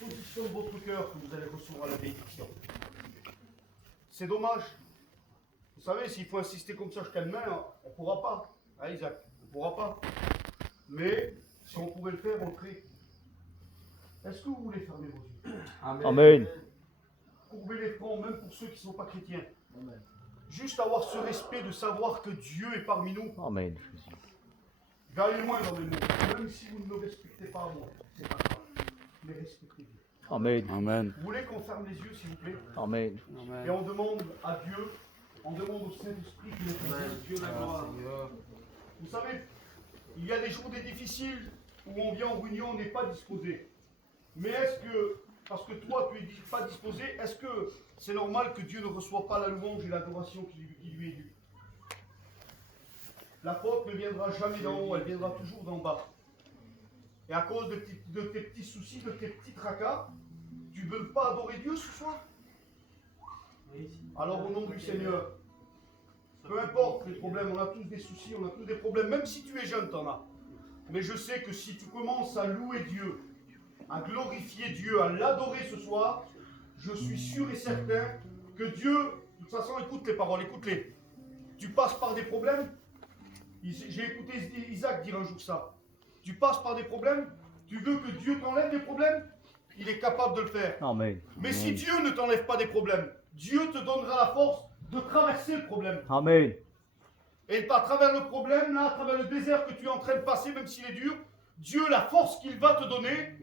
disposition de votre cœur que vous allez recevoir la bénédiction. C'est dommage. Vous savez, s'il faut insister comme ça jusqu'à demain, on ne pourra pas. Hein, Isaac, on ne pourra pas. Mais si on pouvait le faire, on le ferait. Est-ce que vous voulez fermer vos yeux? Amen. Courbez les fronts, même pour ceux qui ne sont pas chrétiens. Amen. Juste avoir ce respect de savoir que Dieu est parmi nous. Amen. Allez loin dans les mots. Même si vous ne me respectez pas moi, c'est pas grave. Mais respectez Dieu. Amen. Amen. Vous voulez qu'on ferme les yeux, s'il vous plaît? Amen. Et on demande à Dieu, on demande au Saint-Esprit qui nous fasse Dieu la gloire. Vous savez, il y a des journées difficiles où on vient en réunion, on n'est pas disposé. Mais est-ce que, parce que toi tu n'es pas disposé, est-ce que c'est normal que Dieu ne reçoive pas la louange et l'adoration qui lui est due? La faute ne viendra jamais d'en haut, elle viendra toujours d'en bas. Et à cause de tes petits soucis, de tes petits tracas, tu ne veux pas adorer Dieu ce soir? Alors au nom du Seigneur, peu importe les problèmes, on a tous des soucis, on a tous des problèmes, même si tu es jeune, t'en as. Mais je sais que si tu commences à louer Dieu, à glorifier Dieu, à l'adorer ce soir, je suis sûr et certain que Dieu, de toute façon, écoute les paroles, écoute-les. Tu passes par des problèmes. J'ai écouté Isaac dire un jour ça. Tu passes par des problèmes, tu veux que Dieu t'enlève des problèmes, il est capable de le faire. Amen. Mais si Dieu ne t'enlève pas des problèmes, Dieu te donnera la force de traverser le problème. Amen. Et à travers le problème, là, à travers le désert que tu es en train de passer, même s'il est dur, Dieu, la force qu'il va te donner,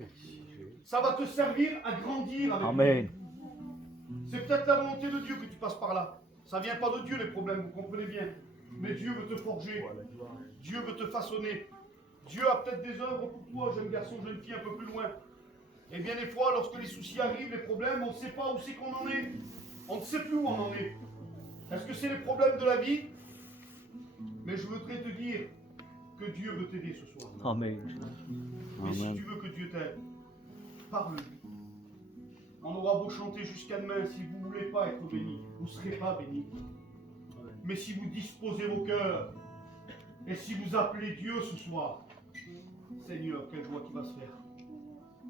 ça va te servir à grandir avec Amen. lui. C'est peut-être la volonté de Dieu que tu passes par là. Ça ne vient pas de Dieu les problèmes, vous comprenez bien. Mais Dieu veut te forger. Dieu veut te façonner. Dieu a peut-être des œuvres pour toi, jeune garçon, jeune fille, un peu plus loin. Et bien des fois, lorsque les soucis arrivent, les problèmes, on ne sait pas où c'est qu'on en est. On ne sait plus où on en est. Est-ce que c'est les problèmes de la vie? Mais je voudrais te dire que Dieu veut t'aider ce soir. Amen. Mais si tu veux que Dieu t'aide, parle-lui. On aura beau chanter jusqu'à demain, si vous ne voulez pas être béni, vous ne serez pas béni. Mais si vous disposez vos cœurs, et si vous appelez Dieu ce soir, Seigneur, quelle joie qui va se faire.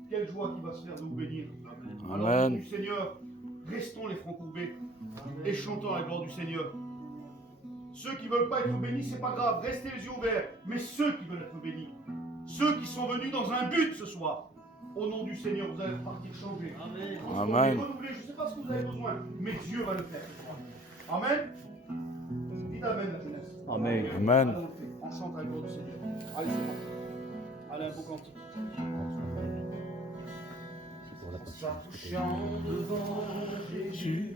Quelle joie qui va se faire de vous bénir. Alors, au nom du Seigneur, restons les fronts courbés et chantons la gloire du Seigneur. Ceux qui ne veulent pas être bénis, c'est pas grave, restez les yeux ouverts. Mais ceux qui veulent être bénis, ceux qui sont venus dans un but ce soir, au nom du Seigneur, vous allez repartir changer. Amen. Renouveler, je ne sais pas ce que vous avez besoin, mais Dieu va le faire. Amen. Dites Amen la jeunesse. Amen. Amen. Allons, on chante la gloire du Seigneur. Allez, c'est parti. Allez, un beau cantique. S'approchant devant Jésus,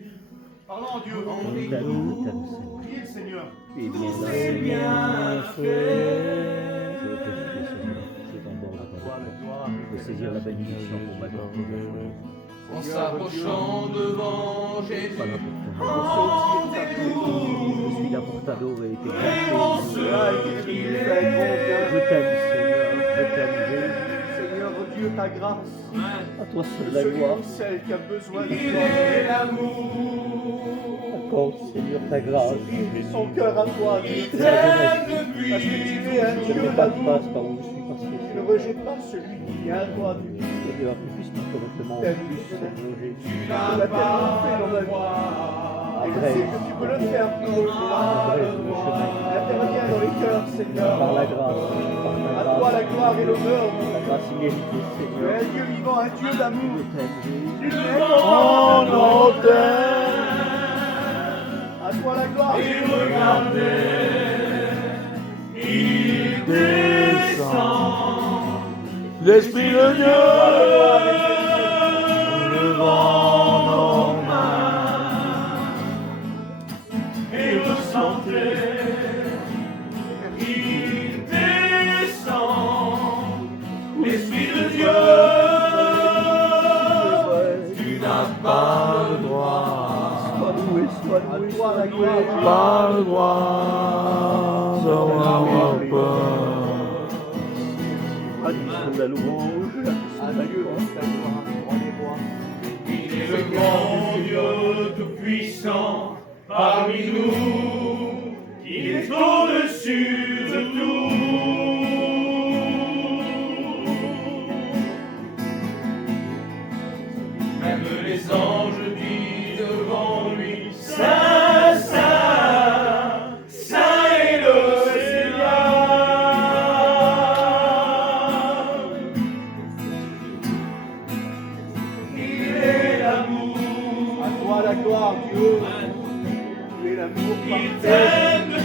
Parlons en Dieu. Priez le Seigneur. Et bien, tous ses bienfaits. de saisir la bénédiction pour ma gloire. En s'approchant devant Jésus, Je suis là pour t'adorer, Je t'aime, Seigneur, je t'aime, Jésus. Seigneur Dieu, ta grâce. À toi seul la gloire. Celle qui a besoin de il toi. est l'amour. Encore, Seigneur, ta grâce. Et son cœur à toi, Dieu. Il t'aime depuis Parce que tu es un Je Dieu ne pas de d'amour. passe par où je suis passé. Ne rejette pas celui qui vient à toi, Dieu. Seigneur, que puisse tu connaître mon T'aimes, plus, Seigneur. Seigneur Jésus. tu Tu l'as n'as tellement fait dans ma pas vie. Et je Après, sais que tu peux le faire pour nous. après le chemin, Interviens dans les cœurs, Seigneur. par la grâce, par À ta toi la grâce, gloire et l'honneur. la grâce illimitée, Tu es Seigneur. un Dieu vivant, un Dieu d'amour. Je t'aime, Jésus. Tu es en antenne. À toi la gloire. Et regardez, il descend. L'Esprit de Dieu, Le vent nos mains. Et ressentez, il descend. L'Esprit de Dieu, tu n'as pas le droit. Sois loué, sois À loué, toi la gloire. pas le droit d'avoir peur. à Dieu seul la louange, À Dieu la gloire, roi des rois. Il est le grand Dieu tout-puissant parmi nous. Il est au-dessus de tout. Même les anges disent devant lui, Saint, Saint, Saint est le Seigneur. Il est l'amour. À toi la gloire, Dieu. Tu es l'amour Il parfait. t'aime